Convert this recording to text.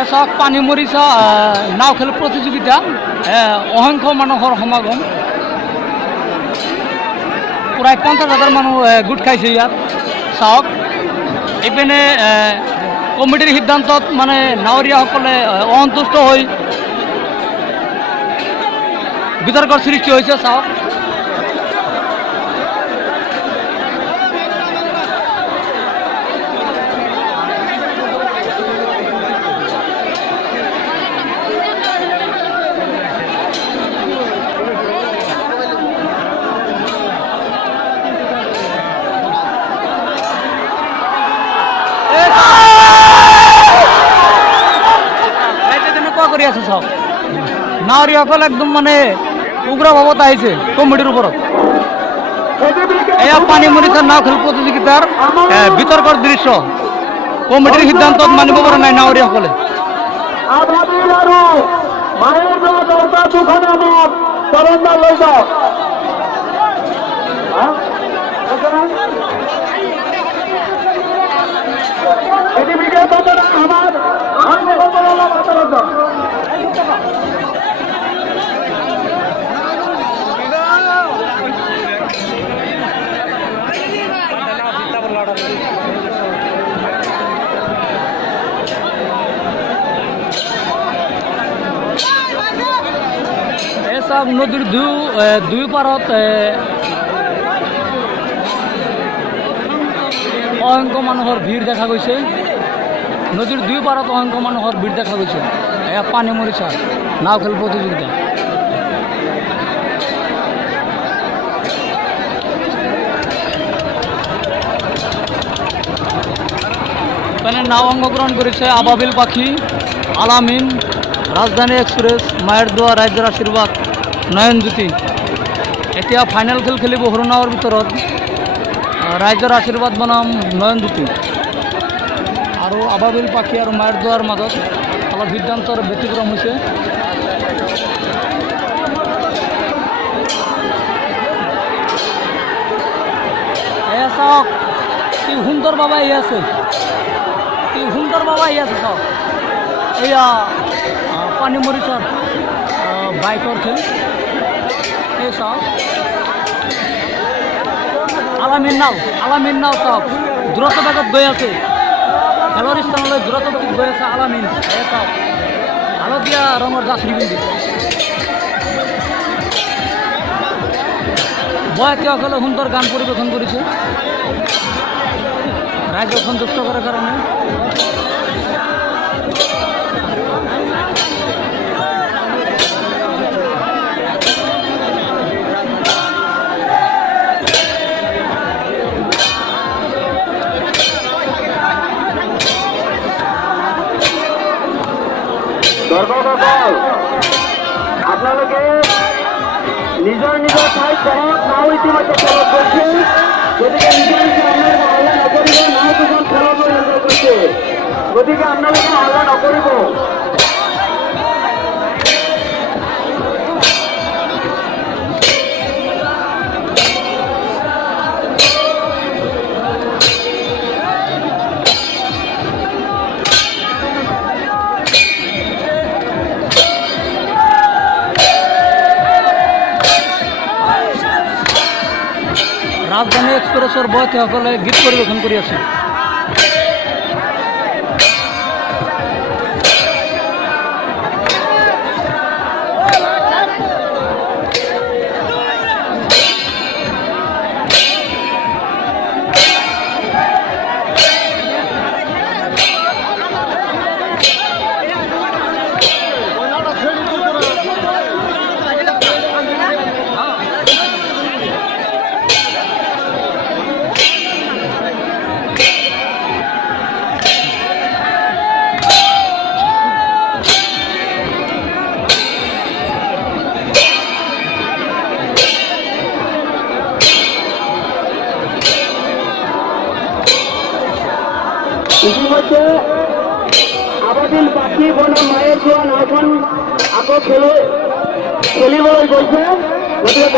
এসক পানী মৰিচা নাও খেল প্ৰতিযোগিতা অসংখ্য মানুহৰ সমাগম প্ৰায় 50,000 মানুহ গোট খাইছে ইয়াত চাওক ইপিনে কমিটিৰ সিদ্ধান্তত মানে নাৱৰীয়াসকলে অসন্তুষ্ট হৈ বিতৰ্কৰ সৃষ্টি হৈছে চাওক কৰি আছে সব নাৱৰীয়াসকল একদম মানে উগ্ৰ ভাৱত আহিছে কমিটিৰ ওপৰত এয়া পানী মৰিচা নাও খেল প্ৰতিযোগিতাৰ বিতৰ্কৰ দৃশ্য কমিটিৰ সিদ্ধান্তত মানিব পৰা নাই নাৱৰীয়াসকলে সব নদীৰ দুই পাৰত অসংখ্য মানুহৰ ভিৰ দেখা গৈছে নদীৰ দুই পাৰত অসংখ্য মানুহৰ ভিৰ দেখা গৈছে এয়া পানী মৰিচা নাও খেল প্ৰতিযোগিতা এখানে নাও অংশগ্রহণ করেছে আবাবিল পাখি আলামিন রাজধানী এক্সপ্রেস মায়ের দোয়া রাজ্যের আশীর্বাদ নয়নজ্যোতি এতিয়া ফাইনাল খেল খেলিব সৰু নাৱৰ ভিতৰত ৰাইজৰ আশীৰ্বাদ বনাম নয়নজ্যোতি আৰু আবাবিল পাখি আৰু মায়ের দোৱাৰ মাজত অলপ সিদ্ধান্তৰ ব্যতিক্ৰম হৈছে এয়া চাওক কি সুন্দৰ বাবা এই আছে কি সুন্দৰ বাবা এই আছে চাওক এয়া পানী মৰিচাৰ বাইকৰ খেল এই চাওক আলামিন নাও চাওক দ্ৰুত বেগত গৈ আছে খেলৰ স্থানলৈ দ্ৰুত বেগত গৈ আছে আলামিন এই চাওক হালধীয়া ৰঙৰ জাৰ্চি পিন্ধি বয়সীসকলে সুন্দৰ গান পৰিৱেশন কৰিছে ৰাইজক সন্তুষ্ট কৰাৰ কাৰণে দৰ্শকসকল আপোনালোকে নিজৰ নিজৰ ঠাইত বহক নাও ইতিমধ্যে খেলত গৈছে গতিকে নিজৰ নিজৰ হাল্লা নকৰিব নাও দুজন খেলত গৈছে গতিকে আপোনালোকে হাল্লা নকৰিব রাজধানী এক্সপ্রেসৰ বয়সীসকলে গীত পৰিৱেশন কৰি আছে ইতিমধ্যে আবাবিল পাখি বনাম মায়ের দোয়া নাওখন আকৌ খেলিবলৈ গৈছে গতিকে